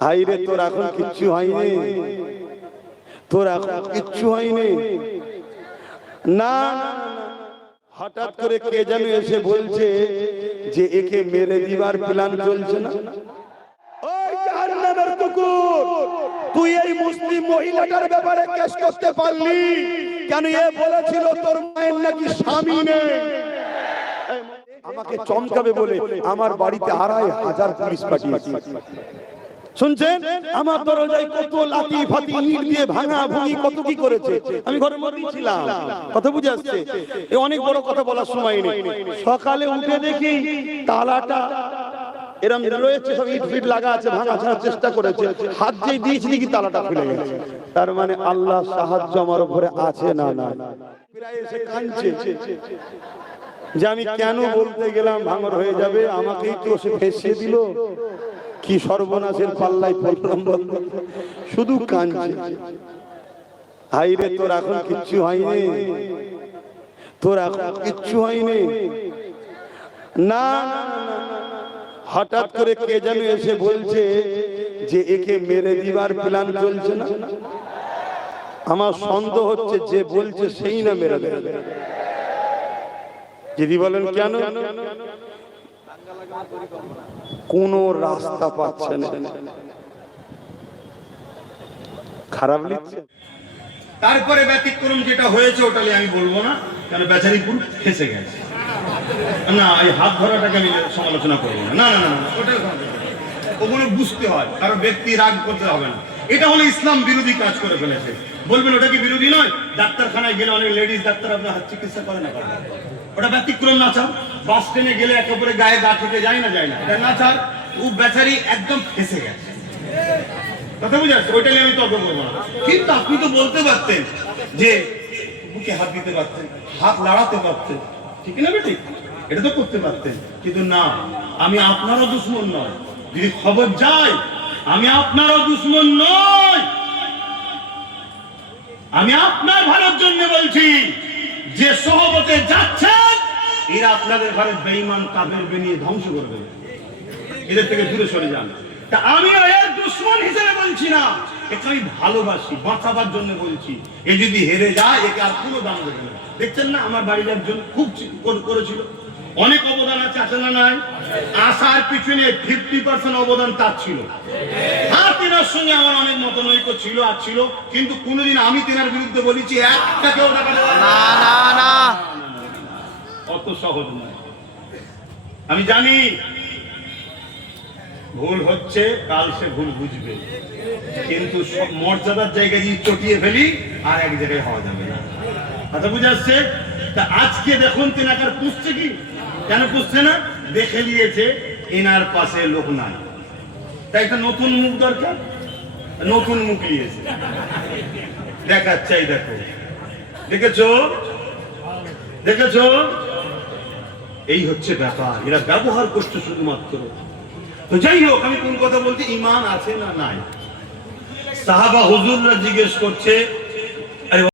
High রে, তোর এখন কিচ্ছু হয়নি, তোর এখন কিচ্ছু হয়নি না। হঠাৎ করে কে যেন এসে বলছে যে একে মেরে দিবার প্ল্যান চলছে না। ওই জাহান্নামের কুকুর, তুই এই মুসলিম মহিলাটার ব্যাপারে কেস করতে পারলি কেন? এ বলেছিল তোর মায়ের নাকি স্বামী নেই। আমাকে চমকাবে বলে আমার বাড়িতে ২৫০০ পুলিশ পাঠিয়েছি। শুনছেন, আমার দরজায় কত লাঠি ফাটি ইট দিয়ে ভাঙা ভুঙি কত কি করেছে। আমি ঘরের মধ্যেই ছিলাম, কথা বুঝে আসছে। এই অনেক বড় কথা বলার সময় নেই। সকালে উঠে দেখি তালাটা এরম রয়েছে, সব ইট ফিট লাগা আছে, ভাঙা ছাড়ার চেষ্টা করেছে, হাত দিয়ে দিয়েছি দেখি তালাটা খুলে গেছে। তার মানে আল্লাহ সাহায্য আমার উপরে আছে না না। প্রায় এসে কাঁদছে যে আমি কেন বলতে গেলাম ভাঙর হয়ে যাবে, আমাকেই তো সে ফেঁসিয়ে দিল, কি সর্বনাশের পাল্লায় পড়লাম। শুধু কাঁদছে। হাই রে, তোর এখন কিচ্ছু হয়নি, তোর এখন কিচ্ছু হয়নি না। হঠাৎ করে কে যেন এসে বলছে যে একে মেরে দিবার প্ল্যান চলছে না। আমার সন্দেহ হচ্ছে যে বলছে সেই না মেরে দেবে। যদি বলেন কেন, কোন রাস্তা পাচ্ছে না, খারাপ লিখছে। তারপরে ব্যতিক্রম যেটা হয়েছে ওটা আমি বলবো না, কেন বেচারি পুরো ফেসে গেছে। না, এই হাত ধরাটাকে আমি সমালোচনা করবো না, না না না, ওগুলো বুঝতে হয়, কারো ব্যক্তি রাগ করতে হবে না। এটা হলো ইসলাম বিরোধী কাজ করে ফেলেছে। বলবেন ওটা কি বিরোধী নয়? ডাক্তারখানায় গেলে অনেক লেডিস ডাক্তার আপনার হাত চিকিৎসা করে না, ওটা ব্যতিক্রম না। চাও বাস ট্রেনে গেলে একেবারে গায়ে গা থেকে যায় না, যায় না, এটা না। চাও ও বেচারি একদম ফেসে গেছে, কথা বুঝে আসছে। ওইটা নিয়ে আমি তর্ক করবো না। কিন্তু আপনি তো বলতে পারতেন যে বুকে হাত দিতে পারতেন, হাত লাড়াতে পারতেন, ঠিক না বেটি? এটা তো করতে পারতেন। কিন্তু না, আমি আপনারও দুশ্মন নয়। যদি খবর যায়, আমি আপনারও দুশ্মন নয়। আমি আপনার ভালোর জন্য বলছি, যে সহবতে যাচ্ছেন এরা আপনাদের ঘরে বেঈমান কাফের বানিয়ে ধ্বংস করবে, এদের থেকে দূরে সরে যান। তা আমি এর দুশ্মন হিসেবে বলছি না, একে আমি ভালোবাসি, বাঁচাবার জন্য বলছি। এ যদি হেরে যায় একে আর কোনো দাম দেবে না। দেখছেন না, আমার বাড়ির একজন খুব করেছিল, অনেক অবদান আছে, আছে না নাই? আসার পিছনে 50% অবদান তার ছিল। হ্যাঁ, তেনার সঙ্গে আমার অনেক মতনৈক্য ছিল আর ছিল, কিন্তু কোনোদিন আমি তেনার বিরুদ্ধে বলেছি একটা কেউ টাকা দেওয়া না না না, অত সহজ নয়। আমি জানি ভুল হচ্ছে, কাল সে ভুল বুঝবে, কিন্তু মর্যাদার জায়গায় যদি চটিয়ে ফেলি আর এক জায়গায় হওয়া যাবে না, কথা বুঝে আসছে? তা আজকে দেখুন তেনাকার পুষছে কি, কেন পুষছে না? দেখে নিয়েছে এনার পাশে লোক নাই, তাই একটা নতুন মুখ দরকার, নতুন মুখ নিয়েছে, দেখাচ্ছে। এই দেখো, দেখেছো দেখেছো, এই হচ্ছে ব্যাপার। এরা ব্যবহার করছে শুধুমাত্র। তো যাই হোক, আমি কোন কথা বলতে, ইমান আছে না নাই? সাহাবা হুজুররা জিজ্ঞেস করছে